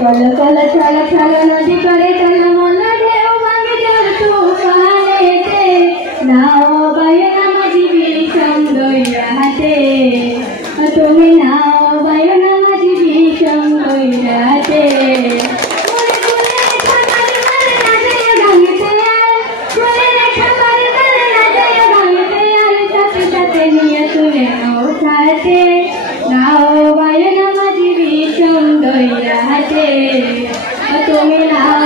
চলো চলো চলো চলো নদী করে চলো মলা ঢেউ ভাঙে জল তুফানেতে নাও বায়ু নামাজি বিষম দইরা হাতে তুমি নাও বায়ু নামাজি বিষম দইরা হাতে নাও বায়ু নামাজি বিষম দইরা হাতে তুমি নাও